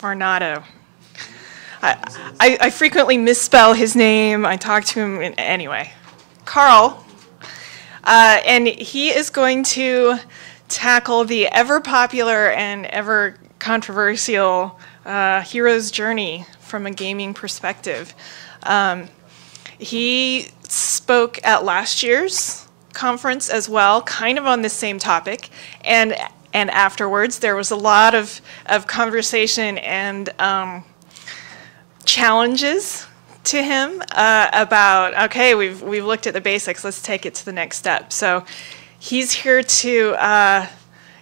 Varnado. I frequently misspell his name. I talk to him anyway. Carl, and he is going to tackle the ever popular and ever controversial hero's journey from a gaming perspective. He spoke at last year's conference as well, kind of on the same topic, and afterwards there was a lot of conversation and challenges to him about, okay, we've looked at the basics, let's take it to the next step. So he's here to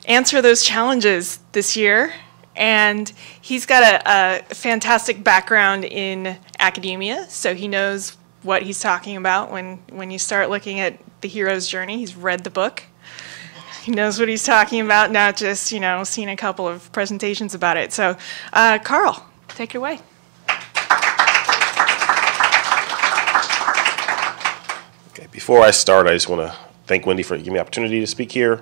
answer those challenges this year, and he's got a fantastic background in academia, so he knows what he's talking about when you start looking at the hero's journey. He's read the book. He knows what he's talking about, not just, seen a couple of presentations about it. So, Carl, take it away. Okay, before I start, I just want to thank Wendy for giving me the opportunity to speak here.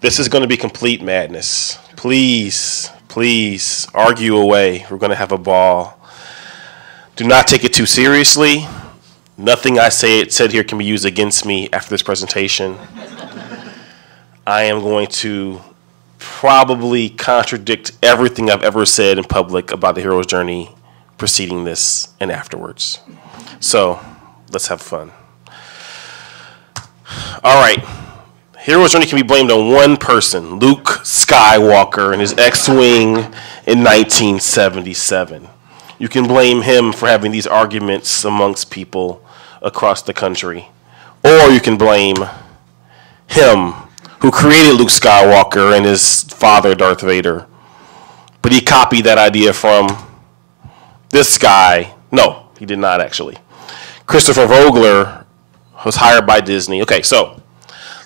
This is going to be complete madness. Please, please argue away. We're going to have a ball. Do not take it too seriously. Nothing I said here can be used against me after this presentation. I am going to probably contradict everything I've ever said in public about the hero's journey preceding this and afterwards. So let's have fun. All right. Hero's journey can be blamed on one person, Luke Skywalker and his X-Wing in 1977. You can blame him for having these arguments amongst people across the country. Or you can blame him who created Luke Skywalker and his father, Darth Vader. But he copied that idea from this guy. No, he did not actually. Christopher Vogler was hired by Disney. Okay, so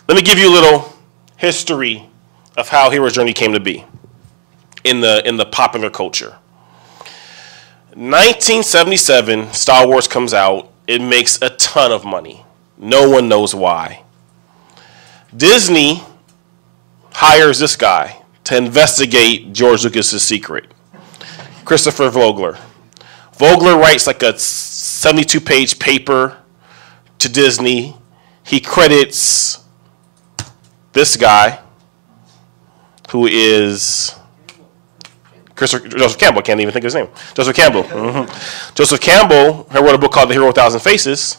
let me give you a little history of how Hero's Journey came to be in the popular culture. 1977, Star Wars comes out. It makes a ton of money. No one knows why. Disney hires this guy to investigate George Lucas's secret, Christopher Vogler. Vogler writes like a 72-page paper to Disney. He credits this guy, who is Joseph Campbell. I can't even think of his name. Joseph Campbell. Joseph Campbell wrote a book called The Hero with 1,000 Faces,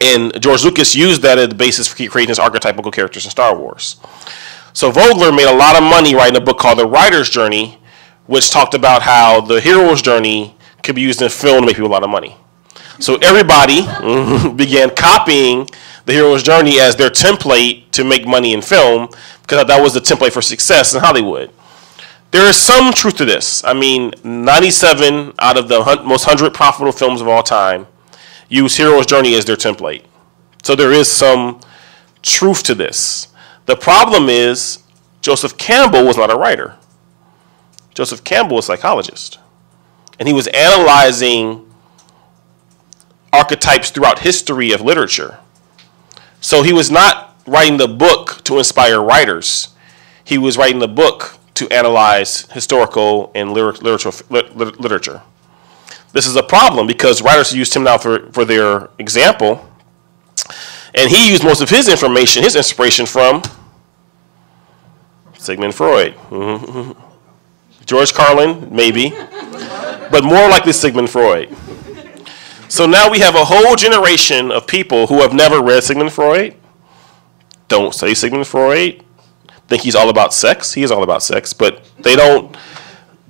and George Lucas used that as the basis for creating his archetypical characters in Star Wars. So Vogler made a lot of money writing a book called The Writer's Journey, which talked about how the hero's journey could be used in film to make people a lot of money. So everybody began copying the hero's journey as their template to make money in film, because that was the template for success in Hollywood. There is some truth to this. I mean, 97 out of the most 100 profitable films of all time use hero's journey as their template. So there is some truth to this. The problem is Joseph Campbell was not a writer. Joseph Campbell was a psychologist. And he was analyzing archetypes throughout history of literature. So he was not writing the book to inspire writers. He was writing the book to analyze historical and literature. This is a problem because writers used him now for their example. And he used most of his information, his inspiration from Sigmund Freud. George Carlin, maybe, but more likely Sigmund Freud. So now we have a whole generation of people who have never read Sigmund Freud, don't study Sigmund Freud, think he's all about sex. He is all about sex, but they don't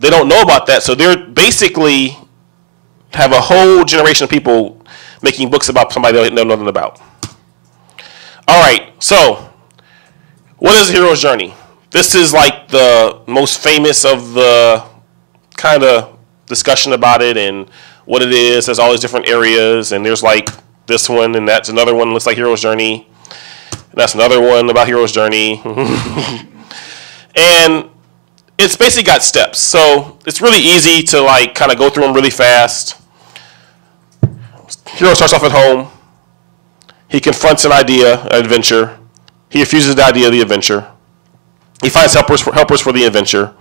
know about that. So they're basically have a whole generation of people making books about somebody they don't know nothing about. All right, so what is the hero's journey? This is like the most famous of the kind of discussion about it and what it is. There's all these different areas, and there's like this one, and that's another one that looks like hero's journey. And that's another one about hero's journey. And it's basically got steps. So it's really easy to like kind of go through them really fast. Hero starts off at home. He confronts an idea, an adventure. He refuses the idea of the adventure. He finds helpers for the adventure.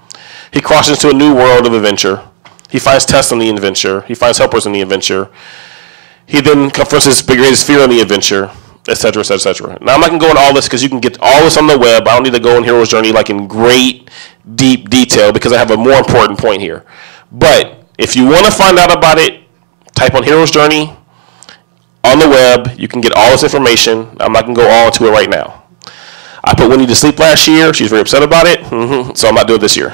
He crosses into a new world of adventure. He finds tests on the adventure. He finds helpers in the adventure. He then confronts his greatest fear in the adventure, etc., etc., etc. Now, I'm not going to go into all this because you can get all this on the web. I don't need to go in Hero's Journey like in great, deep detail because I have a more important point here. But if you want to find out about it, type on Hero's Journey on the web. You can get all this information. I'm not going to go all into it right now. I put Winnie to sleep last year. She's very upset about it, so I'm not doing it this year.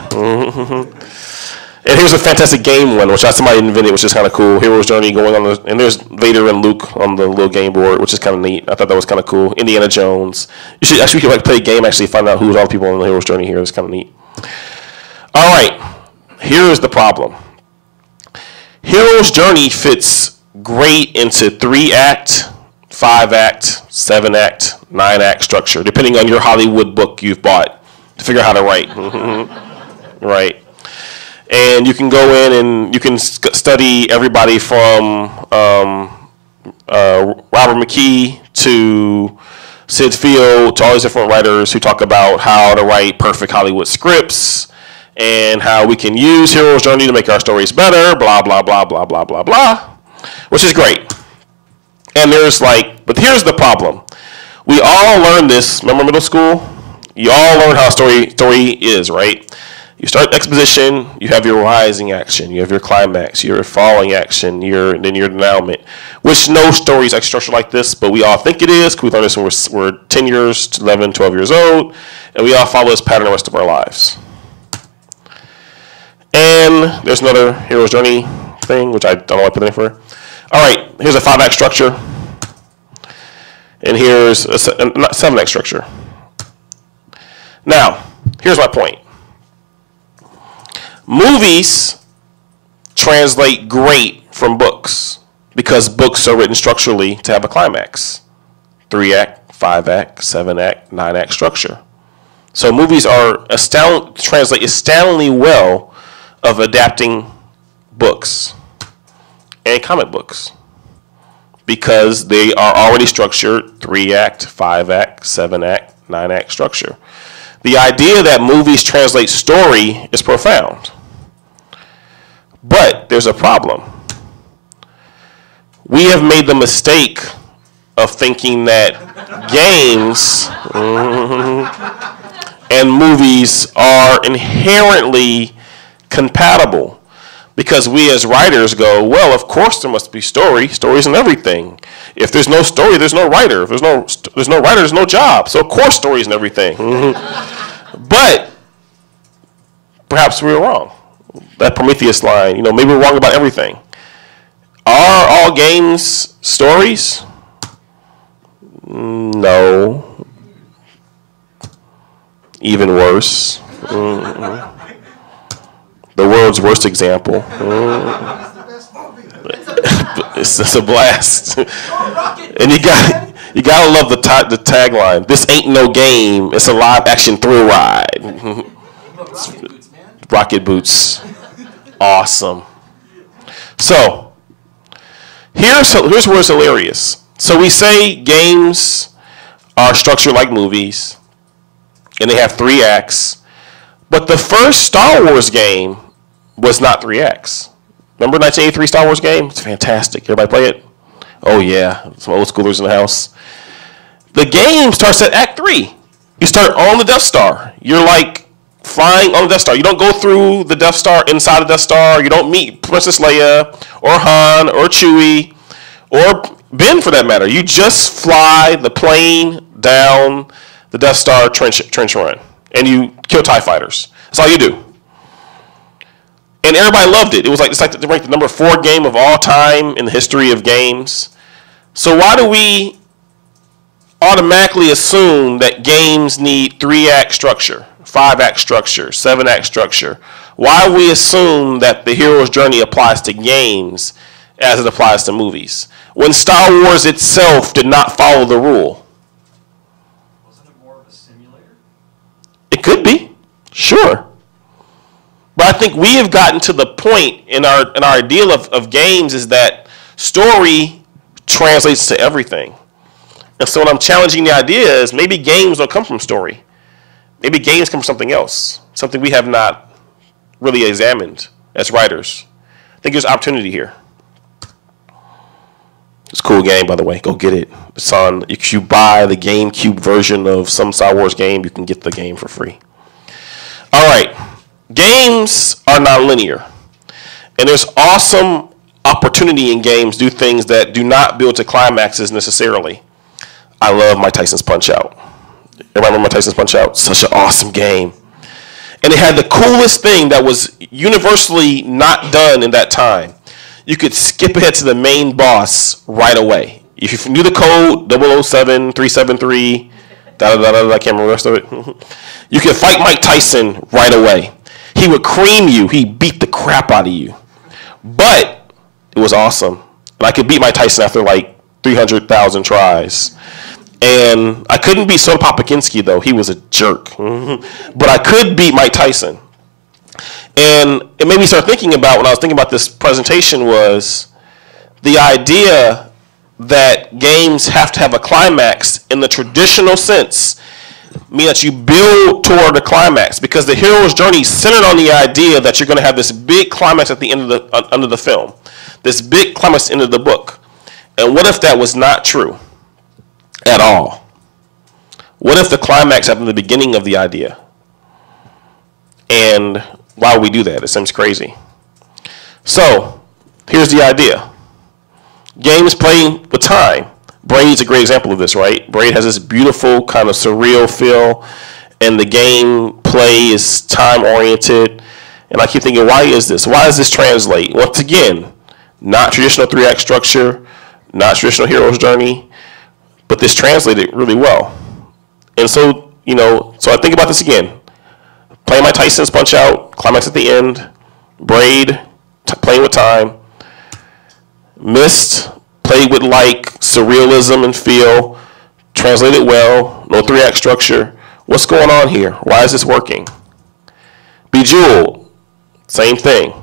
And here's a fantastic game one, which somebody invented, which is kind of cool. Hero's Journey going on, and there's Vader and Luke on the little game board, which is kind of neat. I thought that was kind of cool. Indiana Jones. You should actually play a game, actually find out who's all the people on the Hero's Journey here. It's kind of neat. All right, here's the problem. Hero's Journey fits great into 3-act, 5-act, 7-act, 9-act structure, depending on your Hollywood book you've bought to figure out how to write. Right. And you can go in and you can study everybody from Robert McKee to Sid Field to all these different writers who talk about how to write perfect Hollywood scripts and how we can use Hero's Journey to make our stories better, blah, blah, blah, blah, blah, blah, blah, which is great. And but here's the problem. We all learned this, remember middle school? You all learned how a story is, right? You start exposition, you have your rising action, you have your climax, your falling action, then your denouement, which no story is structured like this, but we all think it is, because we learned this when we're 10 years, 11, 12 years old, and we all follow this pattern the rest of our lives. And there's another Hero's Journey thing, which I don't know what I put in for. All right, here's a 5-act structure, and here's a 7-act structure. Now, here's my point. Movies translate great from books because books are written structurally to have a climax. 3-act, 5-act, 7-act, 9-act structure. So movies translate astoundingly well of adapting books and comic books because they are already structured 3-act, 5-act, 7-act, 9-act structure. The idea that movies translate story is profound. But there's a problem. We have made the mistake of thinking that games and movies are inherently compatible because we as writers go, well, of course there must be stories in everything. If there's no story, there's no writer. If there's no writer, there's no job. So of course stories and everything. But perhaps we were wrong. That Prometheus line, maybe we're wrong about everything. Are all games stories? No. Even worse. The world's worst example. It's a blast. And you gotta love the tagline. This ain't no game. It's a live action thrill ride. Rocket boots. Awesome. So, here's where it's hilarious. So we say games are structured like movies, and they have 3 acts, but the first Star Wars game was not 3 acts. Remember 1983 Star Wars game? It's fantastic. Everybody play it? Oh yeah, some old schoolers in the house. The game starts at Act 3. You start on the Death Star. You're like flying on the Death Star. You don't go through the Death Star, inside the Death Star. You don't meet Princess Leia or Han or Chewie or Ben for that matter. You just fly the plane down the Death Star trench run, and you kill TIE fighters. That's all you do. And everybody loved it. It's like ranked the number 4 game of all time in the history of games. So why do we automatically assume that games need 3-act structure, 5-act structure, 7-act structure? Why do we assume that the hero's journey applies to games as it applies to movies, when Star Wars itself did not follow the rule? Wasn't it more of a simulator? It could be, sure. But I think we have gotten to the point in our ideal of games is that story translates to everything. And so what I'm challenging the idea is maybe games don't come from story. Maybe games come from something else, something we have not really examined as writers. I think there's opportunity here. It's a cool game, by the way. Go get it. It's on. If you buy the GameCube version of some Star Wars game, you can get the game for free. All right. Games are nonlinear. And there's awesome opportunity in games to do things that do not build to climaxes necessarily. I love Mike Tyson's Punch-Out. Everybody remember Mike Tyson's Punch-Out? Such an awesome game. And it had the coolest thing that was universally not done in that time. You could skip ahead to the main boss right away. If you knew the code, 007, 373, I can't remember the rest of it. You could fight Mike Tyson right away. He would cream you. He beat the crap out of you. But it was awesome. And I could beat Mike Tyson after like 300,000 tries. And I couldn't beat Soda Popkinski, though. He was a jerk. But I could beat Mike Tyson. And it made me start thinking about, when I was thinking about this presentation, was the idea that games have to have a climax in the traditional sense, mean that you build toward a climax, because the hero's journey is centered on the idea that you're going to have this big climax at the end of the film, this big climax at the end of the book. And what if that was not true at all? What if the climax happened at the beginning of the idea? And why would we do that? It seems crazy. So here's the idea. Games play with time. Braid's a great example of this, right? Braid has this beautiful kind of surreal feel, and the game play is time-oriented. And I keep thinking, why is this? Why does this translate? Once again, not traditional 3-act structure, not traditional hero's journey, but this translated really well. And so, so I think about this again. Playing Mike Tyson's Punch-Out, climax at the end, Braid, playing with time, Myst, played with like surrealism and feel, translated well, no 3-act structure. What's going on here? Why is this working? Bejeweled, same thing.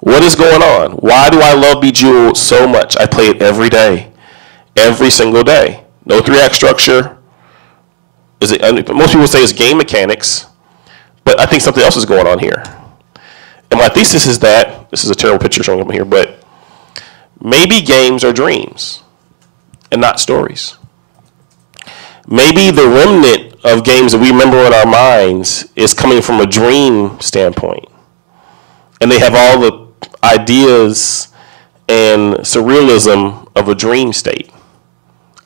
What is going on? Why do I love Bejeweled so much? I play it every day, every single day. No 3-act structure. Most people say it's game mechanics, but I think something else is going on here. And my thesis is that, this is a terrible picture showing up here, but maybe games are dreams and not stories. Maybe the remnant of games that we remember in our minds is coming from a dream standpoint. And they have all the ideas and surrealism of a dream state.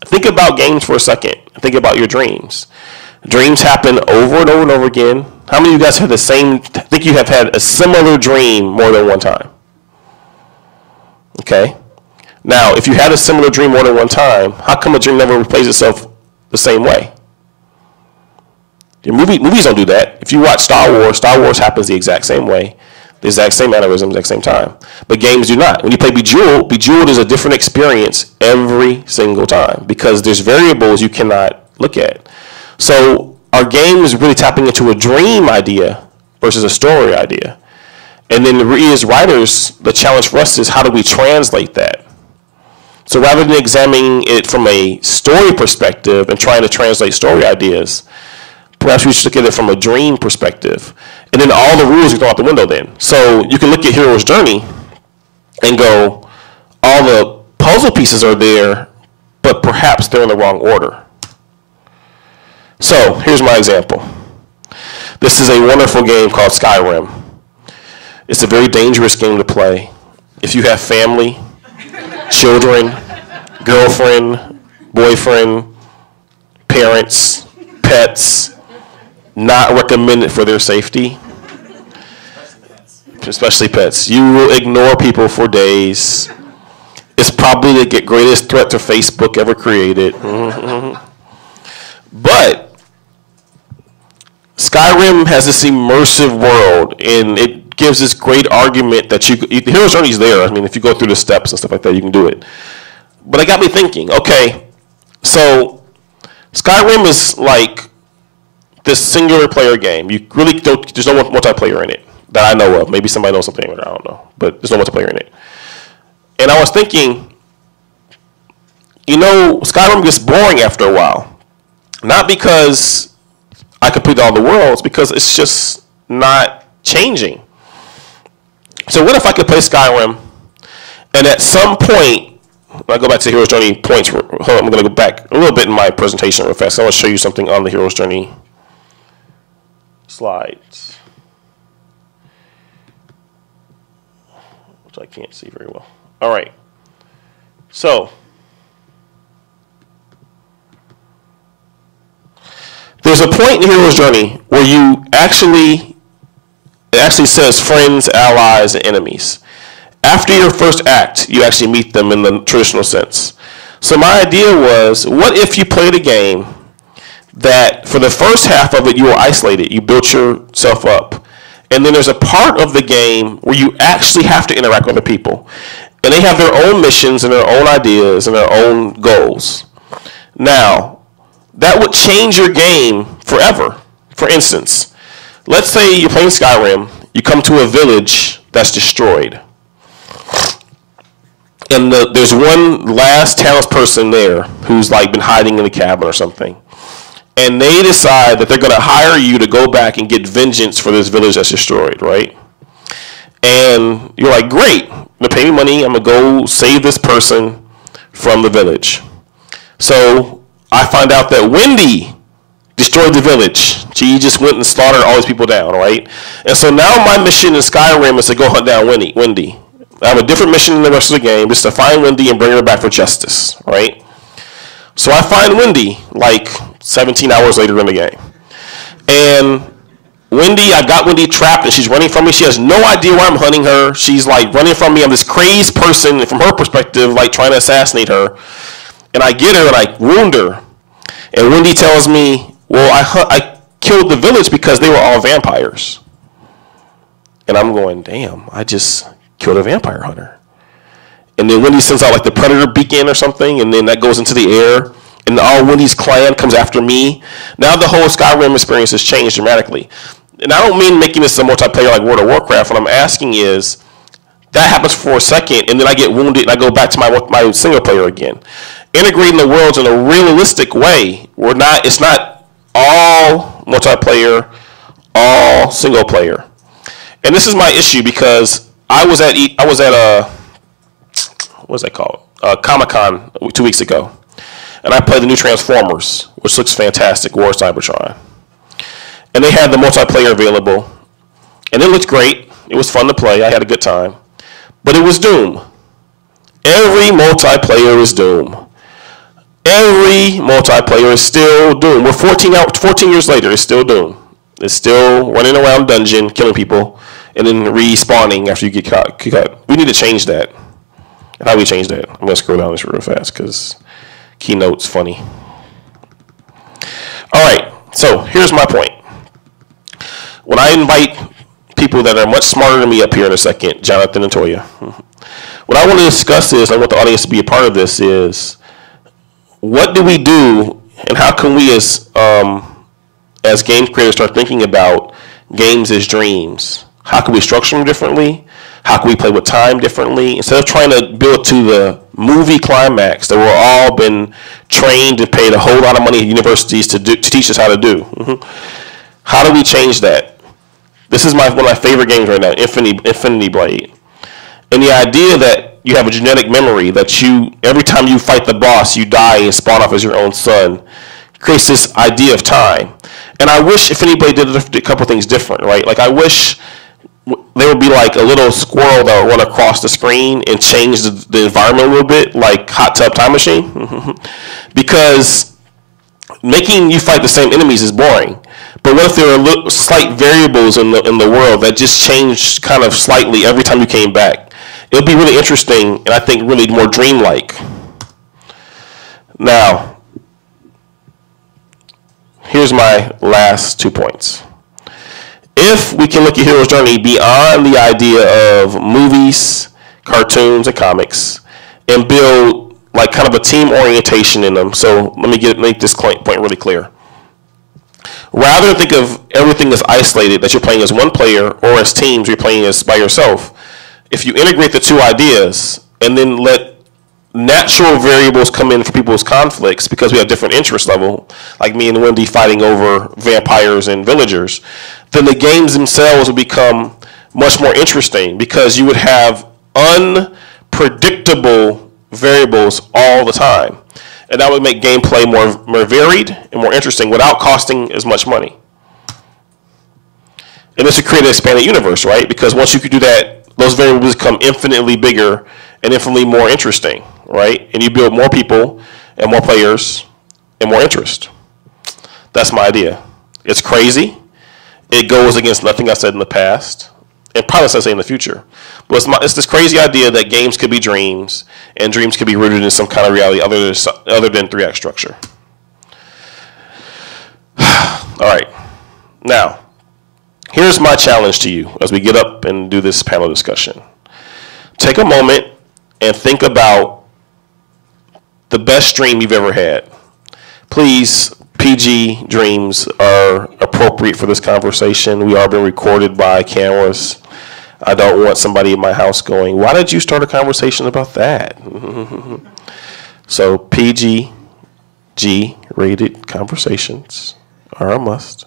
Think about games for a second. Think about your dreams. Dreams happen over and over and over again. How many of you guys have think you have had a similar dream more than one time? Okay. Now, if you had a similar dream more than one time, how come a dream never replays itself the same way? Movies don't do that. If you watch Star Wars happens the exact same way, the exact same mannerisms, the exact same time. But games do not. When you play Bejeweled is a different experience every single time because there's variables you cannot look at. So our game is really tapping into a dream idea versus a story idea. And then as writers, the challenge for us is how do we translate that? So rather than examining it from a story perspective and trying to translate story ideas, perhaps we should look at it from a dream perspective. And then all the rules you throw out the window then. So you can look at Hero's Journey and go, all the puzzle pieces are there, but perhaps they're in the wrong order. So here's my example. This is a wonderful game called Skyrim. It's a very dangerous game to play. If you have family, children, girlfriend, boyfriend, parents, pets, not recommended for their safety, especially pets. You will ignore people for days. It's probably the greatest threat to Facebook ever created. But Skyrim has this immersive world, and it gives this great argument that the hero's journey is there. I mean, if you go through the steps and stuff like that, you can do it. But it got me thinking, okay, so Skyrim is like this singular player game. You really don't, there's no multiplayer in it that I know of. Maybe somebody knows something, but I don't know. But there's no multiplayer in it. And I was thinking, Skyrim gets boring after a while. Not because I complete all the worlds, because it's just not changing. So what if I could play Skyrim, and at some point, when I go back to Hero's Journey points, hold on, I'm going to go back a little bit in my presentation real fast. I want to show you something on the Hero's Journey slides, which I can't see very well. All right. So there's a point in the Hero's Journey where you actually, it actually says friends, allies, and enemies. After your first act, you actually meet them in the traditional sense. So my idea was, what if you played a game that for the first half of it, you were isolated, you built yourself up. And then there's a part of the game where you actually have to interact with other people. And they have their own missions and their own ideas and their own goals. Now, that would change your game forever. For instance, let's say you're playing Skyrim, you come to a village that's destroyed. And there's one last townsperson there who's like been hiding in a cabin or something. And they decide that they're going to hire you to go back and get vengeance for this village that's destroyed, right? And you're like, great, they pay me money, I'm going to go save this person from the village. So I find out that Wendy destroyed the village. She just went and slaughtered all these people down, right? And so now my mission in Skyrim is to go hunt down Wendy. I have a different mission in the rest of the game, just to find Wendy and bring her back for justice, right? So I find Wendy like 17 hours later in the game. And Wendy, I got Wendy trapped and she's running from me. She has no idea why I'm hunting her. She's like running from me. I'm this crazed person from her perspective, like trying to assassinate her. And I get her and I wound her. And Wendy tells me, well, I killed the village because they were all vampires. And I'm going, damn, I just killed a vampire hunter. And then Wendy sends out like the predator beacon or something, and then that goes into the air, and all Wendy's clan comes after me. Now the whole Skyrim experience has changed dramatically. And I don't mean making this a multiplayer like World of Warcraft. What I'm asking is, that happens for a second, and then I get wounded, and I go back to my single player again. Integrating the worlds in a realistic way. It's not all multiplayer, all single player. And this is my issue because I was at what's that called? Comic-Con 2 weeks ago. And I played the new Transformers, which looks fantastic, War of Cybertron. And they had the multiplayer available. And it looked great. It was fun to play. I had a good time. But it was Doom. Every multiplayer is Doom. Every multiplayer is still Doom. We're 14 years later, it's still Doom. It's still running around dungeon, killing people, and then respawning after you get caught. We need to change that. How do we change that? I'm going to scroll down this real fast because Keynote's funny. All right, so here's my point. When I invite people that are much smarter than me up here in a second, Jonathan and Toya, what I want to discuss is, I want the audience to be a part of this, is what do we do and how can we as game creators start thinking about games as dreams? How can we structure them differently? How can we play with time differently? Instead of trying to build to the movie climax that we're all been trained and paid a whole lot of money at universities to teach us how to do. How do we change that? This is one of my favorite games right now, Infinity Blade. And the idea that you have a genetic memory, that every time you fight the boss, you die and spawn off as your own son, creates this idea of time. And I wish Infinity Blade did a couple things different, right? Like I wish there would be like a little squirrel that would run across the screen and change the environment a little bit, like Hot Tub Time Machine. Because making you fight the same enemies is boring. But what if there are slight variables in the world that just changed kind of slightly every time you came back? It would be really interesting and I think really more dreamlike. Now, here's my last 2 points. If we can look at Hero's Journey beyond the idea of movies, cartoons, and comics, and build like kind of a team orientation in them. So let me make this point really clear. Rather than think of everything as isolated, that you're playing as one player, or as teams, you're playing as by yourself. If you integrate the two ideas and then let natural variables come in for people's conflicts because we have different interest level, like me and Wendy fighting over vampires and villagers, then the games themselves will become much more interesting because you would have unpredictable variables all the time. And that would make gameplay more varied and more interesting without costing as much money. And this would create an expanded universe, right? Because once you could do that, those variables become infinitely bigger and infinitely more interesting, right? And you build more people and more players and more interest. That's my idea. It's crazy. It goes against nothing I said in the past, and probably I say in the future. But it's this crazy idea that games could be dreams, and dreams could be rooted in some kind of reality other than 3-act structure. All right. Now, here's my challenge to you as we get up and do this panel discussion. Take a moment and think about the best dream you've ever had. Please, PG dreams are appropriate for this conversation. We are being recorded by cameras. I don't want somebody in my house going, why did you start a conversation about that? So PG, G-rated conversations are a must.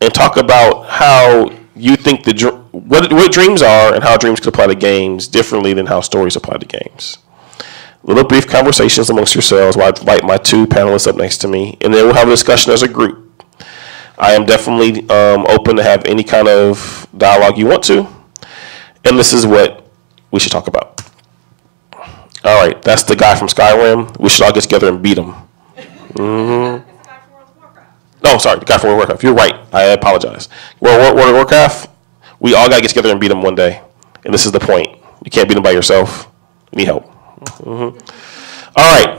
And talk about how you think what dreams are and how dreams could apply to games differently than how stories apply to games. Little brief conversations amongst yourselves while I invite my two panelists up next to me, and then we'll have a discussion as a group. I am definitely open to have any kind of dialogue you want to, and this is what we should talk about. All right, that's the guy from Skyrim. We should all get together and beat him. Mm-hmm. No, sorry, the guy from World of Warcraft. You're right. I apologize. World of Warcraft, we all got to get together and beat him one day, and this is the point. You can't beat him by yourself. You need help. Mm-hmm. All right.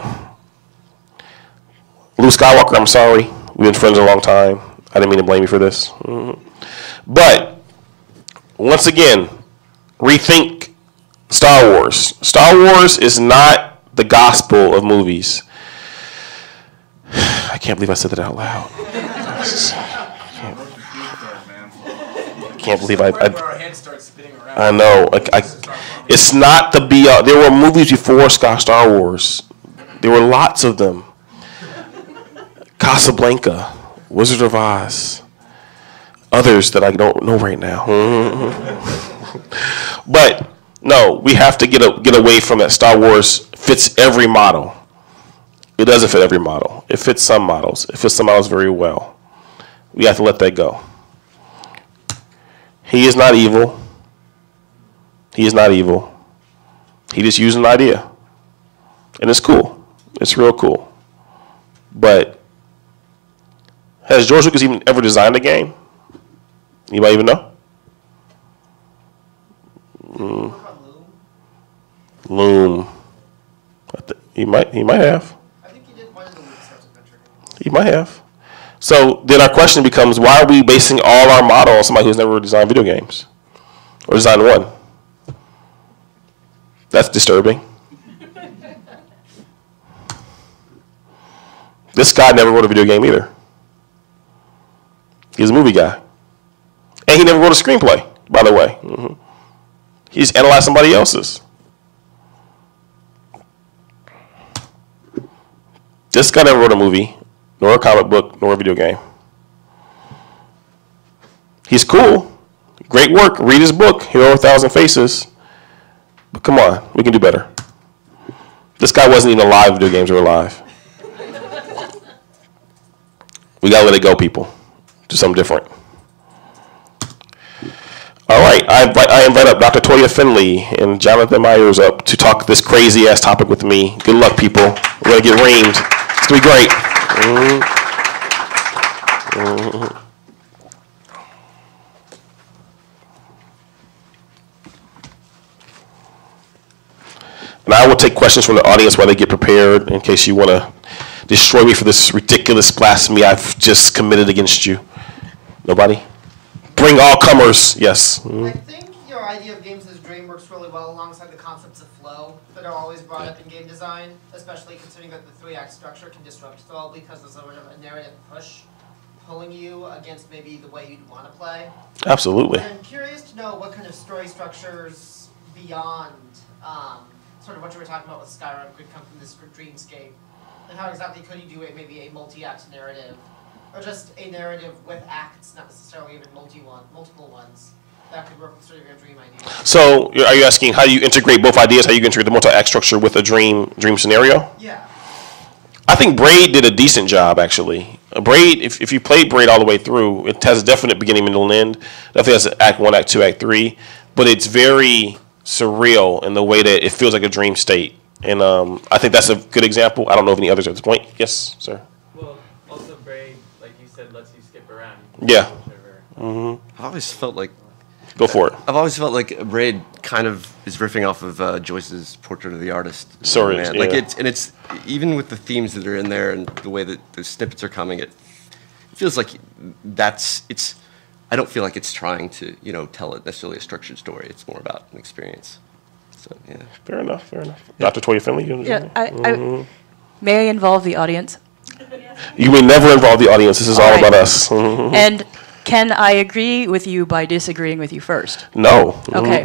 Luke Skywalker, I'm sorry. We've been friends a long time. I didn't mean to blame you for this. Mm-hmm. But, once again, rethink Star Wars. Star Wars is not the gospel of movies. I can't believe I said that out loud. Can't believe I know. It's not the be-all. There were movies before Star Wars. There were lots of them. Casablanca, Wizard of Oz, others that I don't know right now. But no, we have to get away from that. Star Wars fits every model. It doesn't fit every model. It fits some models. It fits some models very well. We have to let that go. He is not evil. He is not evil. He just used an idea. And it's cool. It's real cool. But has George Lucas even ever designed a game? Anybody even know? Loom. He might have. I think he did one of the LucasArts adventure games. He might have. So then our question becomes, why are we basing all our model on somebody who's never designed video games? Or designed one? That's disturbing. This guy never wrote a video game either. He's a movie guy. And he never wrote a screenplay, by the way. Mm-hmm. He just analyzed somebody else's. This guy never wrote a movie, nor a comic book, nor a video game. He's cool. Great work. Read his book, Hero of 1,000 Faces. But come on, we can do better. This guy wasn't even alive when video games were alive. We got to let it go, people. Do something different. All right, I invite up Dr. Toya Finley and Jonathan Myers up to talk this crazy-ass topic with me. Good luck, people. We're going to get reamed. It's going to be great. Mm-hmm. And I will take questions from the audience while they get prepared in case you want to destroy me for this ridiculous blasphemy I've just committed against you. Nobody? Bring all comers. Yes. I think your idea of games as dream works really well alongside the concepts of flow that are always brought up in game design, especially considering that the 3-act structure can disrupt flow because there's sort of a narrative push pulling you against maybe the way you'd want to play. Absolutely. And I'm curious to know what kind of story structures beyond sort of what you were talking about with Skyrim could come from this dreamscape, and how exactly could you do maybe a multi-act narrative, or just a narrative with acts, not necessarily even multiple ones, that could work with sort of your dream idea. So are you asking how you integrate both ideas, how you integrate the multi-act structure with a dream scenario? Yeah. I think Braid did a decent job, actually. Braid, if you played Braid all the way through, it has a definite beginning, middle, and end. Definitely has Act 1, Act 2, Act 3. But it's very surreal in the way that it feels like a dream state. And I think that's a good example. I don't know of any others at this point. Yes, sir? Well, also Braid, like you said, lets you skip around. Yeah. I've always felt like Go for it. I've always felt like Braid kind of is riffing off of Joyce's Portrait of the Artist. So it is, Like yeah. it's even with the themes that are in there and the way that the snippets are coming, it feels like it's. I don't feel like it's trying to tell it necessarily a structured story. It's more about an experience. So yeah. Fair enough. Dr. Toya Finley, you May I involve the audience? You may never involve the audience. This is all right. about us. And can I agree with you by disagreeing with you first? No. Okay.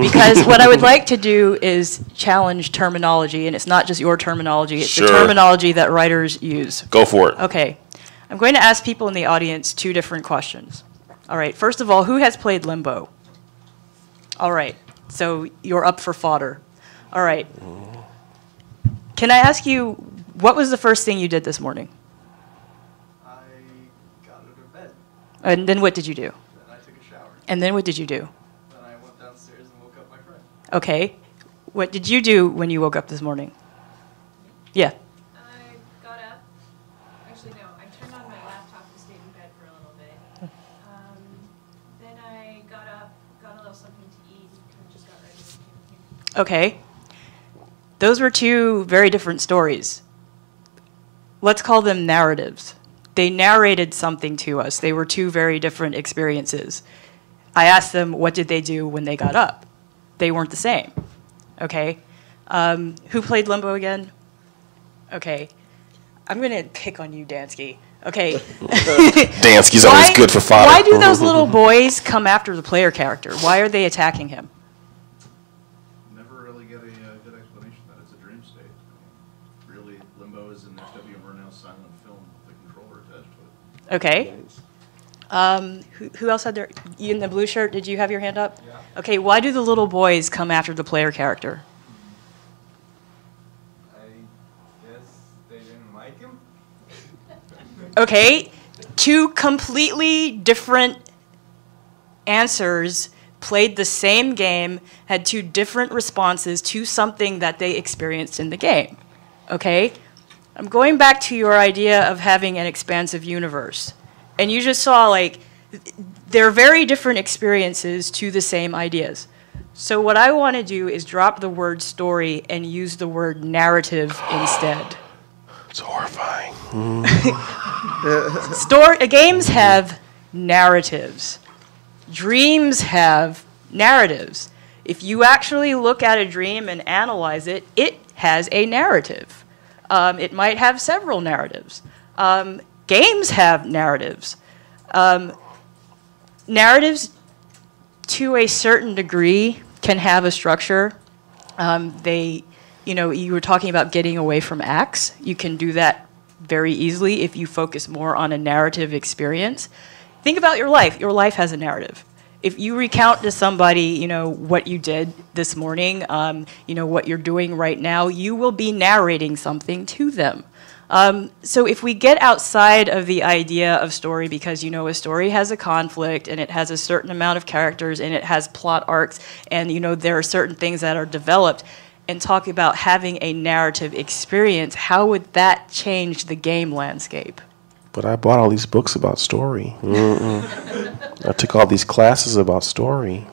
Because what I would like to do is challenge terminology, and it's not just your terminology, it's the Sure. terminology that writers use. Go for it. Okay. I'm going to ask people in the audience two different questions. All right. First of all, who has played Limbo? All right. So you're up for fodder. All right. Can I ask you, what was the first thing you did this morning? I got out of bed, And then what did you do? then I took a shower, And then what did you do? then I went downstairs and woke up my friend. Okay. What did you do when you woke up this morning? Yeah. I got up. Actually, no. I turned on my laptop and stayed in bed for a little bit. Then I got up, got a little something to eat, and just got ready to came here. Okay. Those were two very different stories. Let's call them narratives. They narrated something to us. They were two very different experiences. I asked them, what did they do when they got up? They weren't the same. Okay. Who played Limbo again? Okay. I'm going to pick on you, Dansky. Okay. Dansky's always good for fodder. Why do those little boys come after the player character? Why are they attacking him? Never really get a good explanation that it's a dream state. Really, Limbo is an F.W. Murnau's silent film with a controller attached to it. Okay. Who else had their... You in the blue shirt, did you have your hand up? Yeah. Okay, why do the little boys come after the player character? I guess they didn't like him. Okay, two completely different answers, played the same game, had two different responses to something that they experienced in the game. Okay? I'm going back to your idea of having an expansive universe. And you just saw, like, they're very different experiences to the same ideas. So what I want to do is drop the word story and use the word narrative instead. It's horrifying. Games have narratives. Dreams have narratives. If you actually look at a dream and analyze it, it has a narrative. It might have several narratives. Games have narratives. Narratives, to a certain degree, can have a structure. You were talking about getting away from acts. You can do that very easily if you focus more on a narrative experience. Think about your life. Your life has a narrative. If you recount to somebody, what you did this morning, what you're doing right now, you will be narrating something to them. So if we get outside of the idea of story, because a story has a conflict and it has a certain amount of characters and it has plot arcs and there are certain things that are developed, and talk about having a narrative experience, how would that change the game landscape? But I bought all these books about story. I took all these classes about story.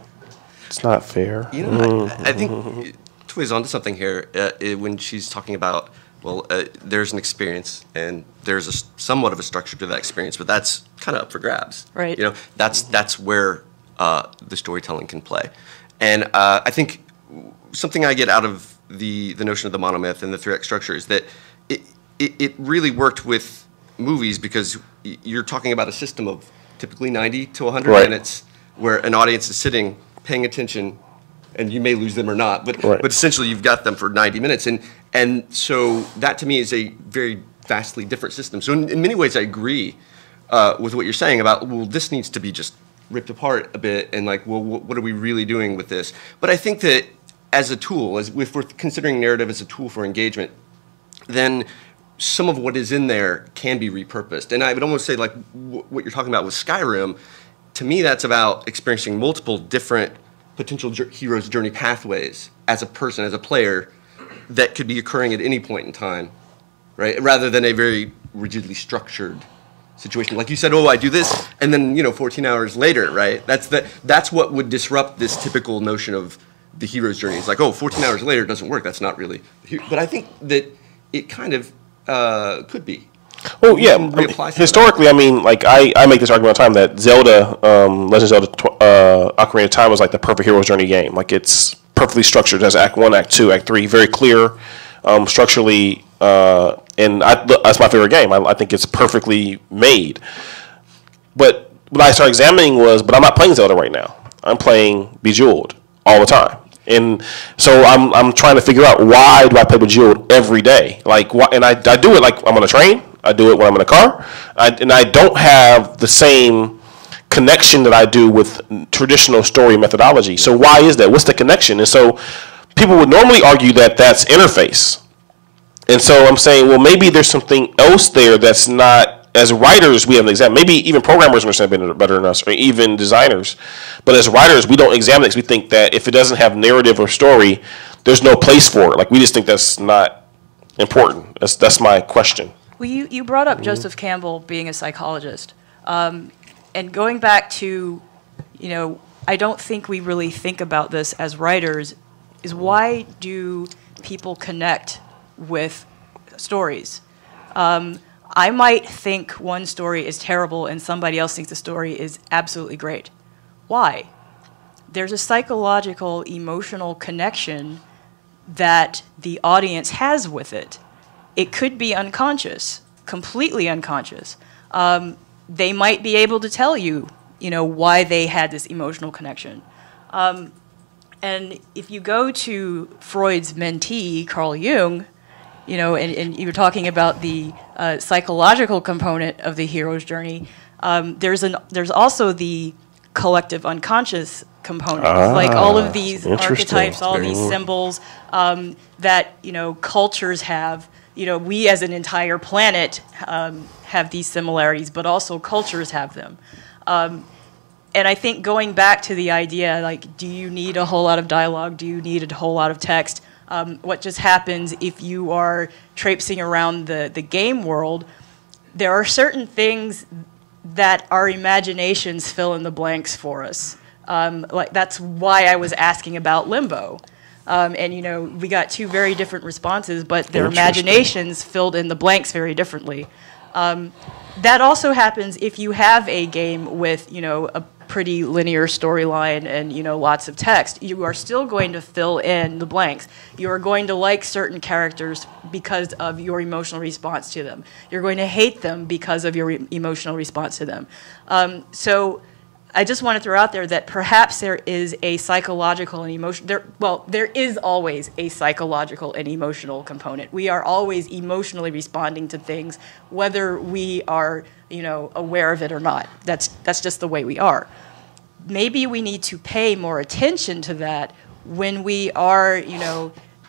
It's not fair. I think Toya's onto something here when she's talking about, there's an experience and there's somewhat of a structure to that experience, but that's kind of up for grabs. Right. That's where the storytelling can play. And I think something I get out of the notion of the monomyth and the three-act structure is that it really worked with movies because you're talking about a system of typically 90 to 100 Right. minutes where an audience is sitting, paying attention, and you may lose them or not, but essentially you've got them for 90 minutes. And so that to me is a very vastly different system. So in many ways I agree with what you're saying about, this needs to be just ripped apart a bit and like, well, what are we really doing with this? But I think that as a tool, as if we're considering narrative as a tool for engagement, then some of what is in there can be repurposed. And I would almost say like what you're talking about with Skyrim, to me that's about experiencing multiple different potential hero's journey pathways as a person, as a player, that could be occurring at any point in time, right? Rather than a very rigidly structured situation. Like you said, oh, I do this, and then 14 hours later, right? That's what would disrupt this typical notion of the hero's journey. It's like, oh, 14 hours later doesn't work. That's not really. But I think that it kind of could be. Well, yeah. Historically, I mean, like I make this argument all the time that Zelda, Legend of Zelda, Ocarina of Time was like the perfect hero's journey game. Like it's perfectly structured. It has Act 1, Act 2, Act 3, very clear structurally. And that's my favorite game. I think it's perfectly made. But what I started examining was, but I'm not playing Zelda right now. I'm playing Bejeweled all the time. And so I'm trying to figure out, why do I play Bejeweled every day? Like, why, and I do it like I'm on a train. I do it when I'm in a car. And I don't have the same connection that I do with traditional story methodology. So why is that? What's the connection? And so people would normally argue that that's interface. And so I'm saying, well, maybe there's something else there that's not, as writers, we have an example. Maybe even programmers understand better than us, or even designers. But as writers, we don't examine it because we think that if it doesn't have narrative or story, there's no place for it. Like, we just think that's not important. That's my question. Well, you brought up Joseph Campbell being a psychologist. And going back to, I don't think we really think about this as writers, is why do people connect with stories? I might think one story is terrible and somebody else thinks the story is absolutely great. Why? There's a psychological, emotional connection that the audience has with it. It could be unconscious, completely unconscious. They might be able to tell you, why they had this emotional connection. And if you go to Freud's mentee, Carl Jung, and you were talking about the psychological component of the hero's journey, there's also the collective unconscious component, like all of these archetypes, all these symbols that cultures have. We as an entire planet have these similarities, but also cultures have them. And I think going back to the idea, like, do you need a whole lot of dialogue? Do you need a whole lot of text? What just happens if you are traipsing around the game world? There are certain things that our imaginations fill in the blanks for us. Like, that's why I was asking about Limbo. And we got two very different responses, but their imaginations filled in the blanks very differently. That also happens if you have a game with a pretty linear storyline and lots of text. You are still going to fill in the blanks. You are going to like certain characters because of your emotional response to them. You're going to hate them because of your emotional response to them. So I just want to throw out there that perhaps there is a psychological and emotional, there is always a psychological and emotional component. We are always emotionally responding to things, whether we are, aware of it or not. That's just the way we are. Maybe we need to pay more attention to that when we are,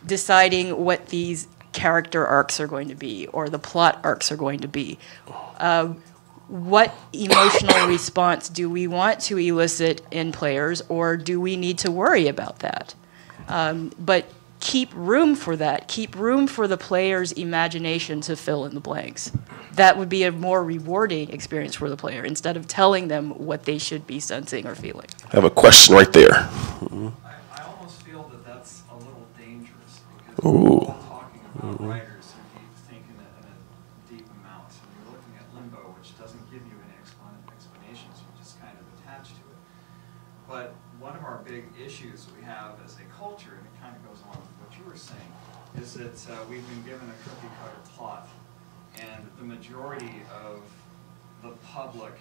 deciding what these character arcs are going to be or the plot arcs are going to be. What emotional response do we want to elicit in players, or do we need to worry about that? But keep room for that. Keep room for the player's imagination to fill in the blanks. That would be a more rewarding experience for the player, instead of telling them what they should be sensing or feeling. I have a question right there. I almost feel that that's a little dangerous, because we're all talking about writers who think in a deep amount. And you're looking at Limbo, which doesn't give you any explanations, you just kind of attach to it. But one of our big issues we have as a culture, and it kind of goes along with what you were saying, is that we've been given a cookie-cutter plot, and the majority of the public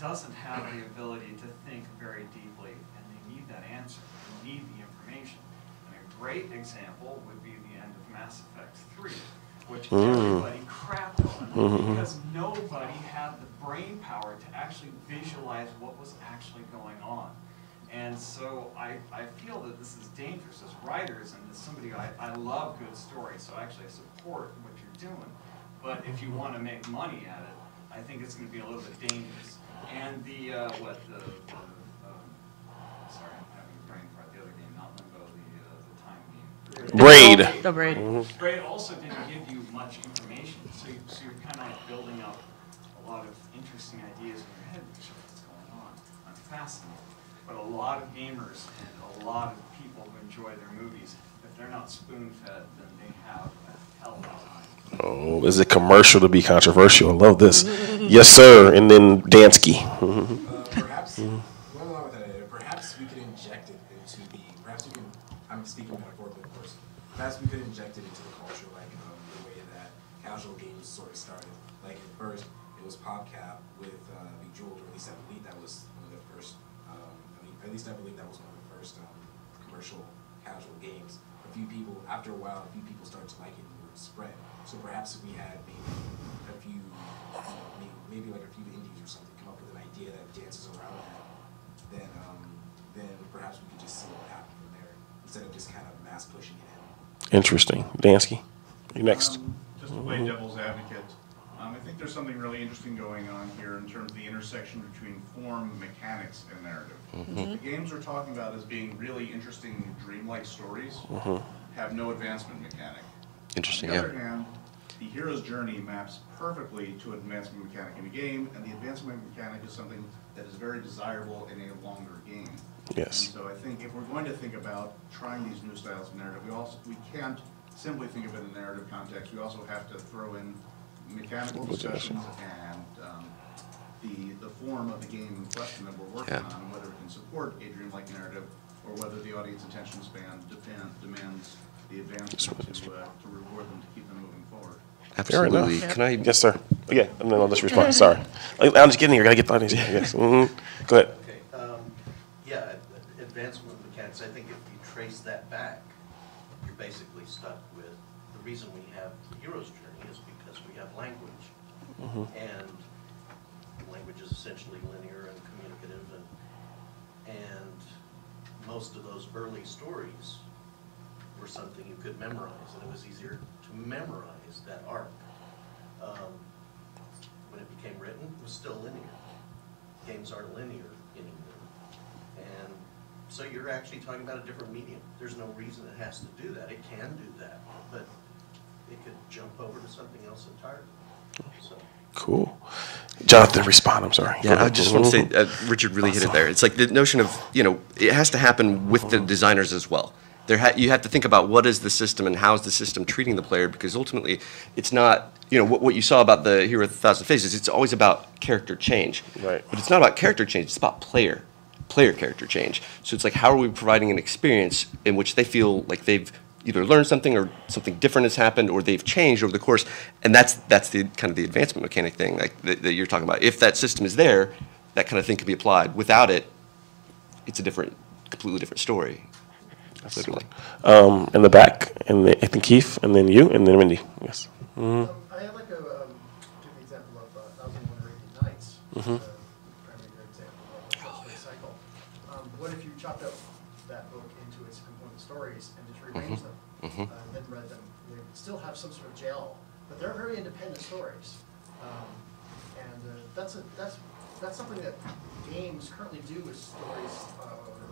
doesn't have the ability to think very deeply, and they need that answer. They need the information. And a great example would be the end of Mass Effect 3, which everybody crapped on because nobody had the brain power to actually actually visualize what was actually going on. And so I feel that this is dangerous as writers, and as somebody, I love good stories, so actually I support what you're doing. But if you want to make money at it, I think it's going to be a little bit dangerous. And sorry, I'm having a brain fart. The other game, not Limbo, the time game. Braid. The braid. Braid also didn't give you much information, so you're kind of like building up a lot of interesting ideas in your head, which is what's going on. I'm fascinated. But a lot of gamers and a lot of people who enjoy their movies, if they're not spoon-fed, then they have a hell of a time. Oh, is it commercial to be controversial? I love this. Yes, sir. And then Dansky. Perhaps, going along with that, perhaps we could inject it into I'm speaking metaphorically, of course, perhaps we could inject it into the culture, like the way that casual games sort of started. Like at first, it was PopCap with Bejeweled, or at least I believe that was one of the first, at least I believe that was one of the first commercial casual games. After a while, a few people started to like it and it would spread. So perhaps if we had maybe like a few indies or something come up with an idea that dances around that, then perhaps we could just see what happened from there instead of just kind of mass pushing it in. Interesting. Dansky, you next. Just to play devil's advocate, I think there's something really interesting going on here in terms of the intersection between form, mechanics, and narrative. The games we're talking about as being really interesting, dreamlike stories have no advancement mechanic. Interesting, On the yeah. other hand, the hero's journey maps perfectly to an advancement mechanic in a game, and the advancement mechanic is something that is very desirable in a longer game. Yes. And so I think if we're going to think about trying these new styles of narrative, we can't simply think of it in a narrative context. We also have to throw in mechanical discussions and the form of the game in question that we're working on, and whether it can support a dreamlike narrative or whether the audience attention span demands the advancement to reward them to keep them moving forward. Absolutely. Fair enough. Can I? Yes, sir. Yeah, and then I'll just respond. Sorry. I'm just getting here. Gotta get the audience here. Yes. Go ahead. Okay. Advancement mechanics, I think if you trace that back, you're basically stuck with the reason we have the hero's journey is because we have language. And language is essentially linear and communicative, and most of those early stories were something you could memorize, and it was easier to memorize that arc. When it became written, it was still linear. Games aren't linear anymore. And so you're actually talking about a different medium. There's no reason it has to do that. It can do that, but it could jump over to something else entirely. So. Cool. Jonathan, respond. I'm sorry. Yeah, I just want to say, Richard really hit it there. It's like the notion of, it has to happen with the designers as well. You have to think about what is the system and how is the system treating the player, because ultimately it's not, what you saw about the Hero with 1,000 Faces, it's always about character change. Right. But it's not about character change, it's about player character change. So it's like, how are we providing an experience in which they feel like they've either learned something or something different has happened or they've changed over the course, and that's the kind of the advancement mechanic thing like that you're talking about. If that system is there, that kind of thing can be applied. Without it, it's a completely different story. Literally. In the back, and I think Keith, and then you, and then Wendy. Yes. I like to take the example of 1001 Arabian Nights, the primary example of the cycle. What if you chopped up that book into its component stories and just rearranged them, then read them? They would still have some sort of gel, but they're very independent stories, and that's something that games currently do with stories.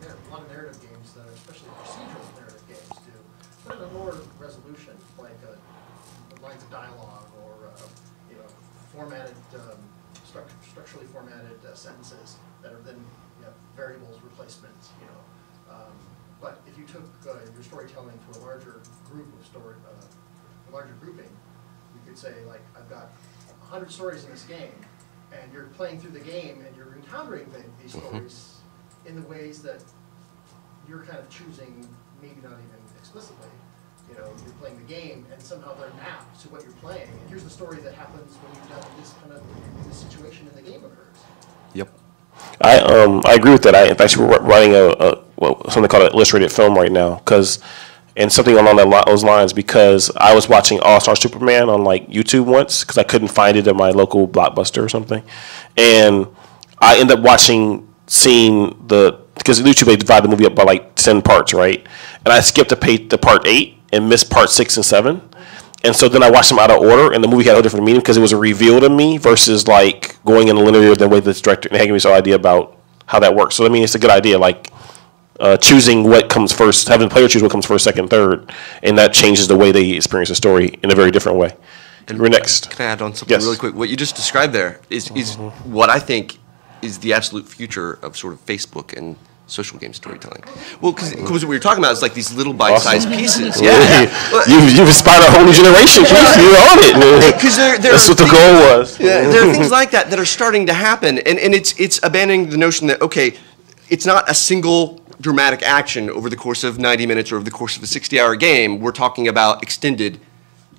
A lot of narrative games, especially procedural narrative games, do, but at a lower resolution, like lines of dialogue or formatted, structurally formatted sentences that are then variables, replacements. But if you took your storytelling to a larger group of a larger grouping, you could say, like, I've got 100 stories in this game, and you're playing through the game and you're encountering these stories in the ways that you're kind of choosing, maybe not even explicitly. You're playing the game, and somehow they're mapped to what you're playing. And here's the story that happens when you've done this situation in the game occurs. Yep. I agree with that. I'm actually writing something called an illustrated film right now, and something along those lines, because I was watching All-Star Superman on like YouTube once because I couldn't find it at my local Blockbuster or something, and I end up seeing because YouTube they divide the movie up by like 10 parts, right? And I skipped the part 8 and missed part 6 and 7. And so then I watched them out of order, and the movie had a different meaning because it was a reveal to me versus like going in a linear the way this director and gave me some idea about how that works. So I mean, it's a good idea, like choosing what comes first, having the player choose what comes first, second, third, and that changes the way they experience the story in a very different way. And we're next. Can I add on something really quick? What you just described there is what I think is the absolute future of sort of Facebook and social game storytelling. Well, because what we were talking about is like these little bite-sized pieces. Yeah. You've inspired a whole new generation. Keith. You're on it. Because that's what the goal was. Yeah, there are things like that are starting to happen, and it's abandoning the notion that, okay, it's not a single dramatic action over the course of 90 minutes or over the course of a 60-hour game. We're talking about extended,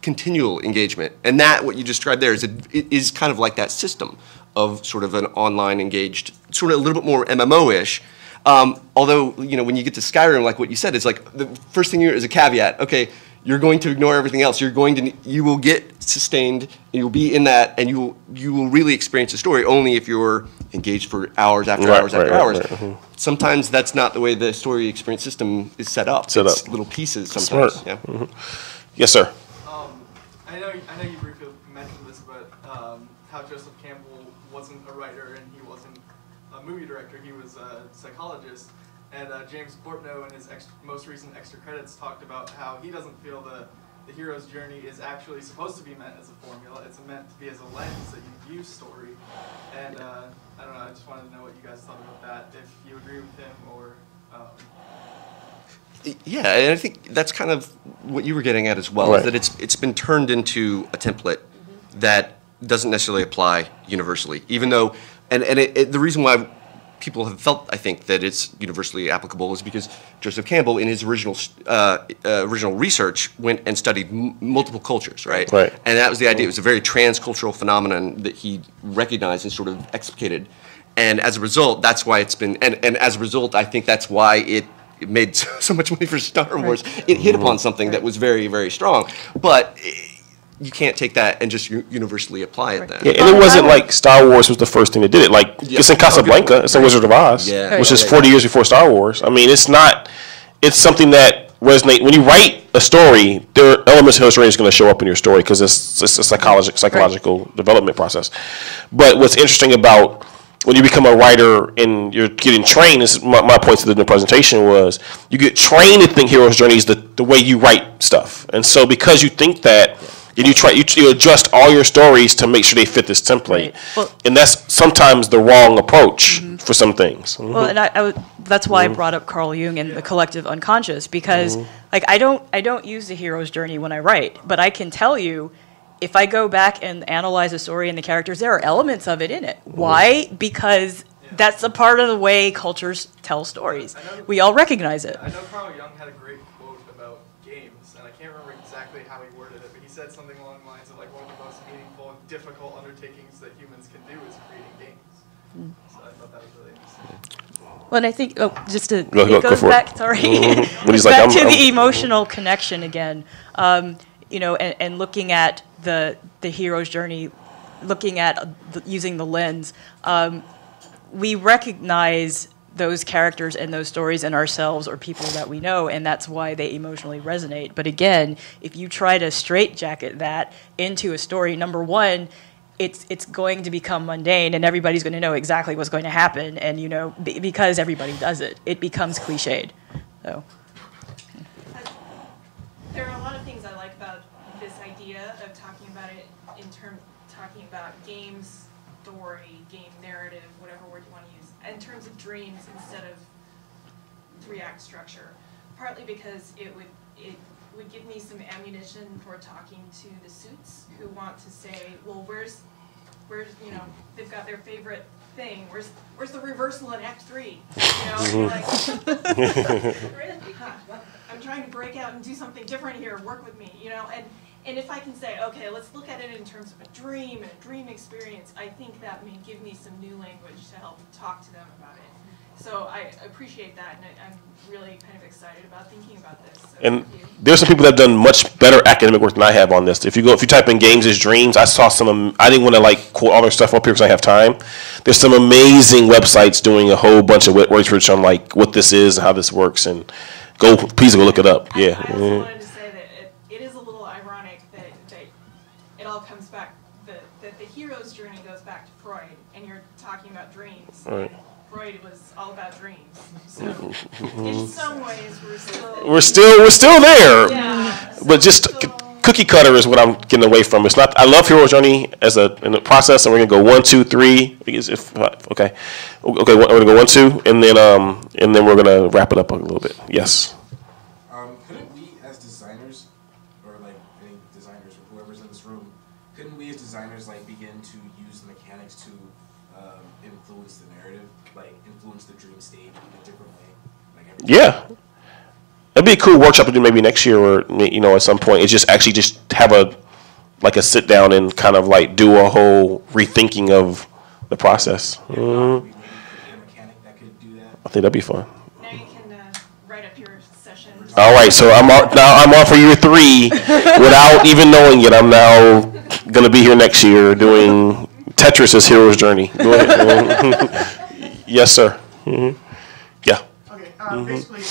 continual engagement, and that what you described there is kind of like that system of sort of an online engaged, sort of a little bit more MMO-ish. Although, you know, when you get to Skyrim, like what you said, it's like the first thing is a caveat. Okay, you're going to ignore everything else. You will get sustained. You'll be in that, and you will really experience the story only if you're engaged for hours after hours after hours. Right. Mm-hmm. Sometimes that's not the way the story experience system is set up. It's little pieces sometimes. Smart. Yeah. Mm-hmm. Yes, sir. I know you briefly mentioned this, but how Joseph Campbell wasn't a writer and he wasn't a movie director. He was a psychologist. And James Bortno in his most recent extra credits talked about how he doesn't feel the hero's journey is actually supposed to be meant as a formula. It's meant to be as a lens that you view story. And I don't know, I just wanted to know what you guys thought about that, if you agree with him or... Yeah, and I think that's kind of what you were getting at as well, right. Is that it's been turned into a template that doesn't necessarily apply universally, even though, and the reason why people have felt, I think, that it's universally applicable is because Joseph Campbell, in his original research, went and studied multiple cultures, right? Right. And that was the idea. It was a very transcultural phenomenon that he recognized and sort of explicated. And as a result, that's why it's been, and as a result, I think that's why it made so much money for Star Wars. Right. It hit upon something that was very, very strong. But you can't take that and just universally apply it then. Yeah, and it wasn't like Star Wars was the first thing that did it. Like, it's in Casablanca, it's in Wizard of Oz, which is 40 years before Star Wars. I mean, it's something that resonates. When you write a story, there are elements of history that's going to show up in your story because it's a psychological development process. But what's interesting about when you become a writer and you're getting trained, this is my point to the presentation was, you get trained to think hero's journey is the way you write stuff. And so because you think that, and you adjust all your stories to make sure they fit this template. Right. Well, and that's sometimes the wrong approach for some things. Well, and that's why I brought up Carl Jung and the collective unconscious, because like I don't use the hero's journey when I write, but I can tell you, if I go back and analyze a story and the characters, there are elements of it in it. Why? Because that's a part of the way cultures tell stories. We all recognize it. I know Carl Jung had a great quote about games, and I can't remember exactly how he worded it, but he said something along the lines of like one of the most meaningful and difficult undertakings that humans can do is creating games. So I thought that was really interesting. Well, and I think, just to, it goes back, sorry, back to the emotional connection again. You know, and looking at the hero's journey, looking at using the lens, we recognize those characters and those stories in ourselves or people that we know, and that's why they emotionally resonate. But again, if you try to straitjacket that into a story, number one, it's going to become mundane, and everybody's going to know exactly what's going to happen, and you know, because everybody does it, it becomes cliched. So. There are a lot of things I like about this idea of talking about it talking about game story, game narrative, whatever word you want to use, in terms of dreams instead of 3-act structure. Partly because it would give me some ammunition for talking to the suits who want to say, well, where's you know, they've got their favorite thing. Where's the reversal in Act 3? You know, like. I'm trying to break out and do something different here, work with me, you know, and if I can say, okay, let's look at it in terms of a dream and a dream experience, I think that may give me some new language to help talk to them about it. So I appreciate that, and I'm really kind of excited about thinking about this. So And thank you. there's some people that have done much better academic work than I have on this. If you type in games as dreams, I saw some. I didn't want to like quote all their stuff up here because I have time. There's some amazing websites doing a whole bunch of research on like what this is and how this works. And please go look it up. Yeah. I also wanted to say that it is a little ironic that it all comes back, that the hero's journey goes back to Freud, and you're talking about dreams. Right. Freud was all about dreams. So in some ways, We're still there. Yeah. But just cookie cutter is what I'm getting away from. It's not. I love Hero's Journey in the process, and we're gonna go 1, 2, 3. Okay. We're gonna go 1, 2, and then we're gonna wrap it up a little bit. Yes. Couldn't we, as designers, or like any designers or whoever's in this room, couldn't we as designers like begin to use the mechanics to influence the narrative, like influence the dream stage in a different way? Like Yeah. It'd be a cool workshop to do maybe next year or, at some point. It's just actually just have a sit down and kind of like do a whole rethinking of the process. I think that'd be fun. Now you can write up your session. All right, so I'm on for year 3 without even knowing it. I'm now going to be here next year doing Tetris as Hero's Journey. Go ahead. Yes, sir. Mm-hmm. Yeah. Okay, basically,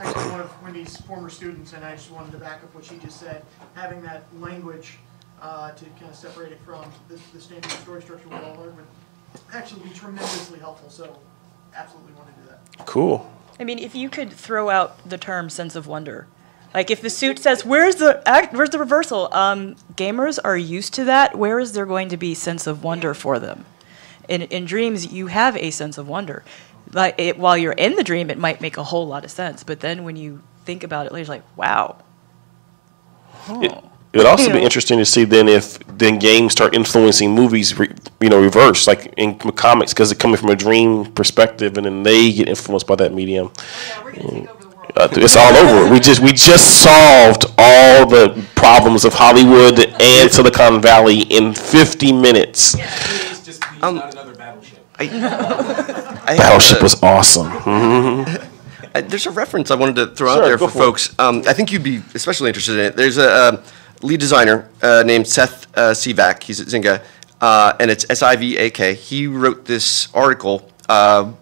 I'm actually one of Wendy's former students, and I just wanted to back up what she just said. Having that language to kind of separate it from the standard story structure we all learned would actually be tremendously helpful, so absolutely want to do that. Cool. I mean, if you could throw out the term sense of wonder. Like if the suit says, where's the reversal? Gamers are used to that. Where is there going to be sense of wonder for them? In dreams, you have a sense of wonder. Like while you're in the dream, it might make a whole lot of sense. But then when you think about it later, it's like, wow. Oh. It would also be interesting to see then if games start influencing movies, reverse, like in comics, because they're coming from a dream perspective, and then they get influenced by that medium. Oh, yeah, we're going to take over the world. It's all over. We just solved all the problems of Hollywood and Silicon Valley in 50 minutes. Please, just please, not another Battleship. Battleship was awesome. Mm-hmm. There's a reference I wanted to throw out there for folks. I think you'd be especially interested in it. There's a lead designer named Seth Sivak. He's at Zynga, and it's Sivak. He wrote this article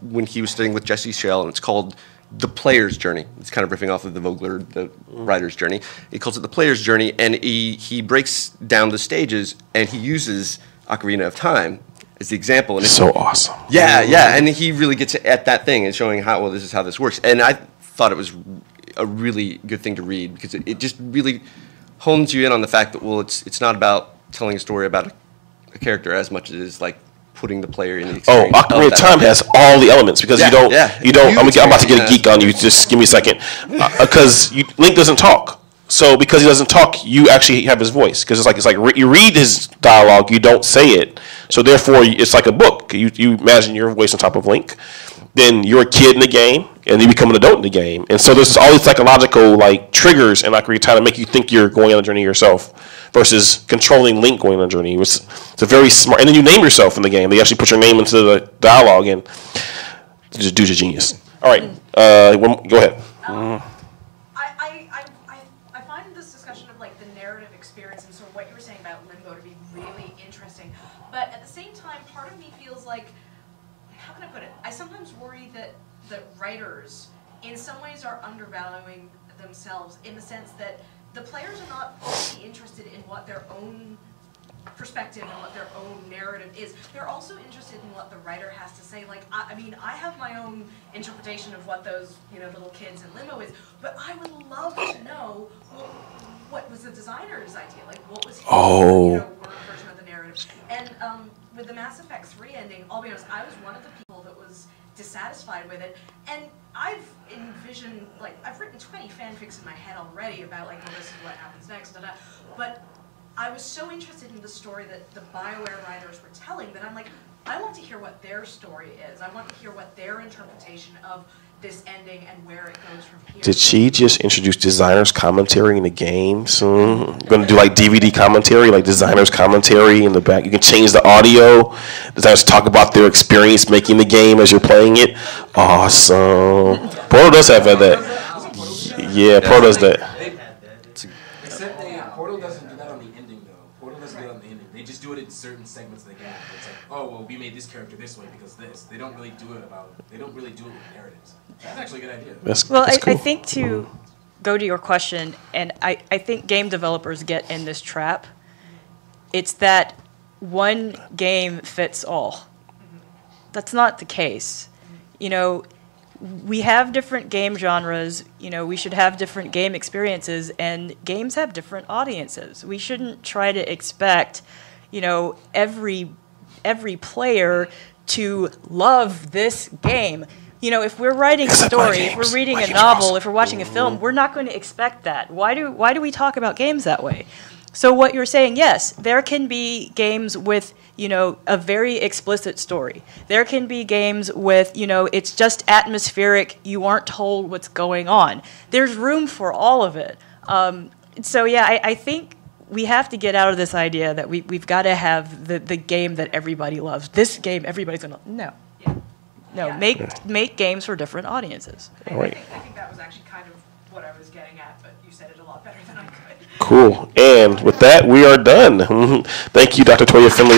when he was studying with Jesse Schell, and it's called The Player's Journey. It's kind of riffing off of the Vogler, the writer's journey. He calls it The Player's Journey, and he breaks down the stages, and he uses Ocarina of Time as the example. And it's so awesome. Yeah, and he really gets at that thing and showing this is how this works. And I thought it was a really good thing to read because it just really hones you in on the fact that, it's not about telling a story about a character as much as it is like putting the player in the experience. Ocarina of Time has all the elements because you don't. I'm about to get a geek on you. Just give me a second, because Link doesn't talk. So because he doesn't talk, you actually have his voice. Because it's like you read his dialogue, you don't say it. So therefore, it's like a book. You imagine your voice on top of Link. Then you're a kid in the game, and you become an adult in the game. And so there's all these psychological triggers in Ocarina of Time to make you think you're going on a journey yourself, versus controlling Link going on a journey. It's a very smart. And then you name yourself in the game. They actually put your name into the dialogue, and just dude's a genius. All right, go ahead. I find this discussion of the narrative experience and sort of what you were saying about Limbo to be really interesting. But at the same time, part of me feels like, how can I put it? I sometimes worry that writers, in some ways, are undervaluing themselves in the sense that the players are not only interested in what their own perspective and what their own narrative is. They're also interested in what the writer has to say. I have my own interpretation of what those little kids in Limbo is, but I would love to know what was the designer's idea. What was his word version of the narrative? And with the Mass Effect 3 ending, I'll be honest, I was one of the people that was dissatisfied with it, and I've envisioned, I've written 20 fanfics in my head already about, well, this is what happens next, but I was so interested in the story that the BioWare writers were telling that I'm like, I want to hear what their story is. I want to hear what their interpretation of this ending and where it goes from here. Did she just introduce designer's commentary in the game soon? Going to do like DVD commentary, like designer's commentary in the back. You can change the audio. Designers talk about their experience making the game as you're playing it. Awesome. Portal does have that. Yeah, Portal does that. Except Portal doesn't do that on the ending though. Portal doesn't do that on the ending. They just do it in certain segments of the game. It's like, oh well, we made this character this way because this. They don't really do it with narratives. That's actually a good idea. That's Well, cool. I think to go to your question, and I think game developers get in this trap, it's that one game fits all. That's not the case. You know, we have different game genres, you know, we should have different game experiences, and games have different audiences. We shouldn't try to expect, you know, every player to love this game. You know, if we're writing a story, if we're reading a novel, if we're watching a film, we're not going to expect that. Why do we talk about games that way? So what you're saying, yes, there can be games with, you know, a very explicit story. There can be games with, you know, it's just atmospheric, you aren't told what's going on. There's room for all of it. So yeah, I think we have to get out of this idea that we've got to have the game that everybody loves. This game everybody's going to, no. No, Yeah. make games for different audiences. All right. I think that was actually kind of what I was getting at, but you said it a lot better than I could. Cool. And with that, we are done. Thank you, Dr. Toya Finley.